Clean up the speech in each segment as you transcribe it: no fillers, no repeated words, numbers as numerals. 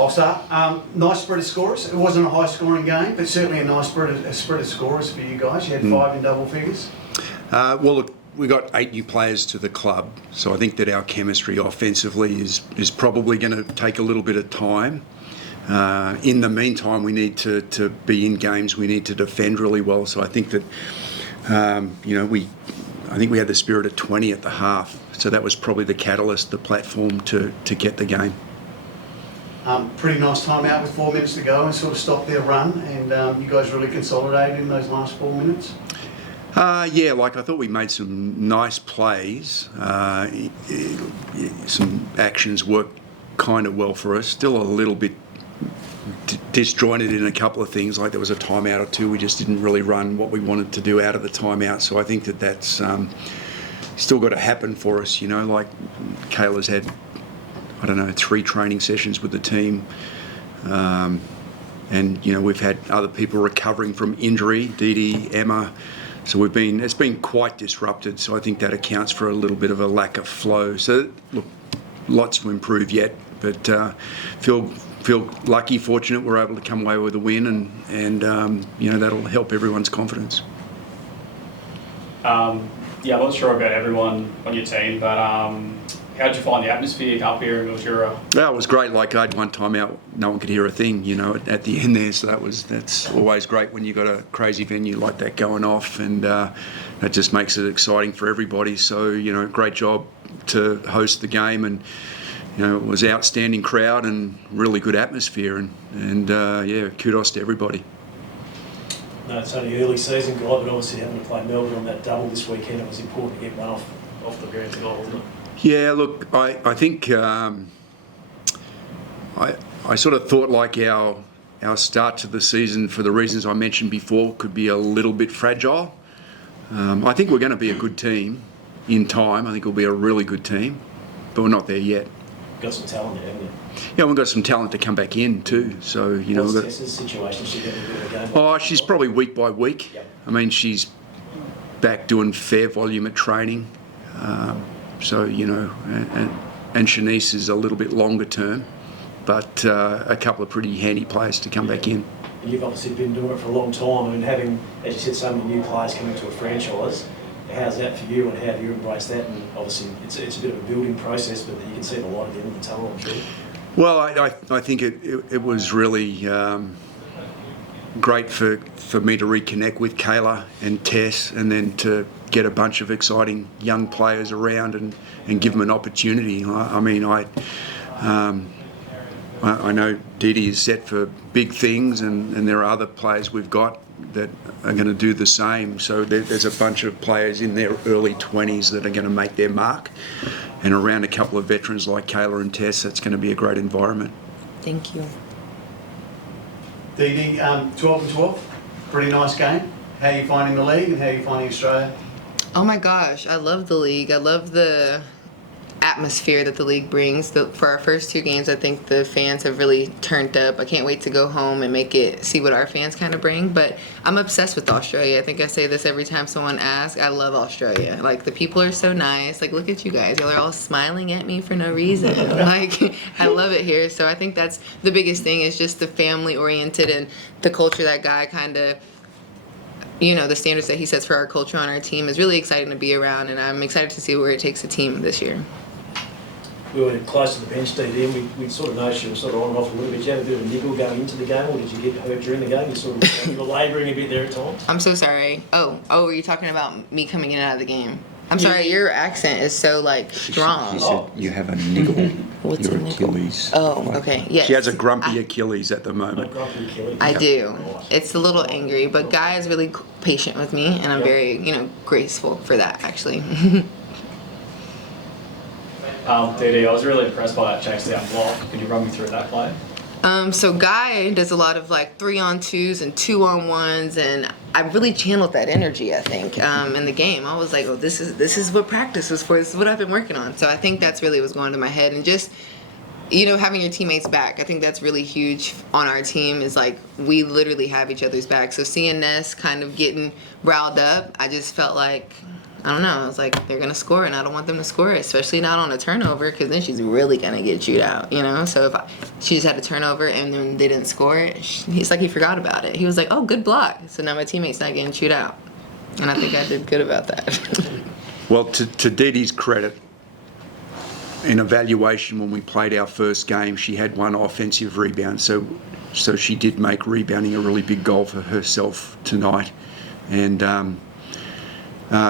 I'll start. Nice spread of scorers. It wasn't a high-scoring game, but certainly a nice spread of scorers for you guys. You had 5 in double figures. Well, look, we got 8 new players to the club, so I think that our chemistry offensively is probably going to take a little bit of time. In the meantime, we need to be in games. We need to defend really well. So I think that I think we had the spirit of 20 at the half. So that was probably the catalyst, the platform to get the game. Pretty nice time out with 4 minutes to go and sort of stopped their run, and you guys really consolidated in those last 4 minutes. Yeah, like I thought we made some nice plays. Some actions worked kind of well for us. Still a little bit disjointed in a couple of things, like there was a timeout or two. We just didn't really run what we wanted to do out of the timeout. So I think that that's still got to happen for us. Like Kayla's had, 3 training sessions with the team. And, we've had other people recovering from injury, Didi, Emma. So it's been quite disrupted. So I think that accounts for a little bit of a lack of flow. So, look, lots to improve yet, but feel lucky, fortunate we're able to come away with a win, and that'll help everyone's confidence. I'm not sure about everyone on your team, but how did you find the atmosphere up here in Mildura? Yeah, it was great. Like I had one time out, no one could hear a thing, at the end there. So that's always great when you got a crazy venue like that going off, and that just makes it exciting for everybody. So great job to host the game, and it was an outstanding crowd and really good atmosphere, and kudos to everybody. No, it's only early season, guy, but obviously having to play Melbourne on that double this weekend, it was important to get one off the ground tonight, wasn't it? Yeah, look, I think I sort of thought like our start to the season, for the reasons I mentioned before, could be a little bit fragile. I think we're going to be a good team in time. I think we'll be a really good team, but we're not there yet. Got some talent there, haven't you? Yeah, we've got some talent to come back in too. So What's Tessa's situation? She getting a bit of a game? Oh, she's probably week by week. Yep. I mean, she's back doing fair volume of training. And Shanice is a little bit longer term, but a couple of pretty handy players to come back in. And you've obviously been doing it for a long time, and having, as you said, so many new players coming to a franchise. How's that for you, and how do you embrace that? And obviously, it's a bit of a building process, but you can see the light at the end of the tunnel, I'm sure. Well, I think it was really great for me to reconnect with Kayla and Tess, and then to get a bunch of exciting young players around and give them an opportunity. I know Didi is set for big things, and there are other players we've got that are going to do the same. So there's a bunch of players in their early 20s that are going to make their mark. And around a couple of veterans like Kayla and Tess, that's going to be a great environment. Thank you. Didi, 12 and 12, pretty nice game. How are you finding the league, and how are you finding Australia? Oh my gosh, I love the league. I love the atmosphere that the league brings. For our first 2 games, I think the fans have really turned up. I can't wait to go home and see what our fans kind of bring. But I'm obsessed with Australia. I think I say this every time someone asks. I love Australia. Like, the people are so nice. Like, look at you guys. Y'all are all smiling at me for no reason. Like, I love it here. So I think that's the biggest thing, is just the family-oriented and the culture that guy kind of, the standards that he sets for our culture on our team is really exciting to be around, and I'm excited to see where it takes the team this year. We were close to the bench, Didi, and we sort of noticed you were sort of on and off a little bit. Did you have a bit of a niggle going into the game, or did you get hurt during the game? You were labouring a bit there at times. I'm so sorry. Oh, were you talking about me coming in and out of the game? I'm sorry, your accent is so, strong. She said you have a niggle. What's your a niggle? Achilles. Oh, okay. Yes. She has a grumpy Achilles at the moment. I do. It's a little angry, but Guy is really patient with me, and I'm very, graceful for that, actually. Didi, I was really impressed by that chase down block. Could you run me through that play? So Guy does a lot of 3-on-2s and 2-on-1s, and I really channeled that energy, I think, in the game. I was like, oh, this is what practice is for. This is what I've been working on. So I think that's really what's going to my head, and just having your teammates back. I think that's really huge on our team, is we literally have each other's back. So seeing Ness kind of getting riled up, I just felt like I don't know. I was like, they're gonna score, and I don't want them to score, especially not on a turnover, because then she's really gonna get chewed out, you know. So if she just had a turnover and then they didn't score, he's like, he forgot about it. He was like, oh, good block. So now my teammate's not getting chewed out, and I think I did good about that. Well, to Didi's credit, in evaluation when we played our first game, she had one offensive rebound, so she did make rebounding a really big goal for herself tonight. And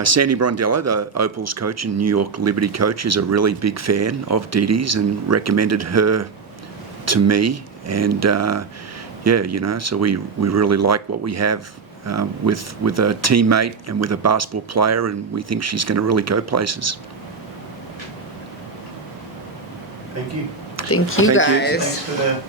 Sandy Brondello, the Opals coach and New York Liberty coach, is a really big fan of Didi's and recommended her to me. And yeah, you know, so we really like what we have with a teammate and with a basketball player, and we think she's going to really go places. Thank you. Thank you, Thank you. guys. Thanks for the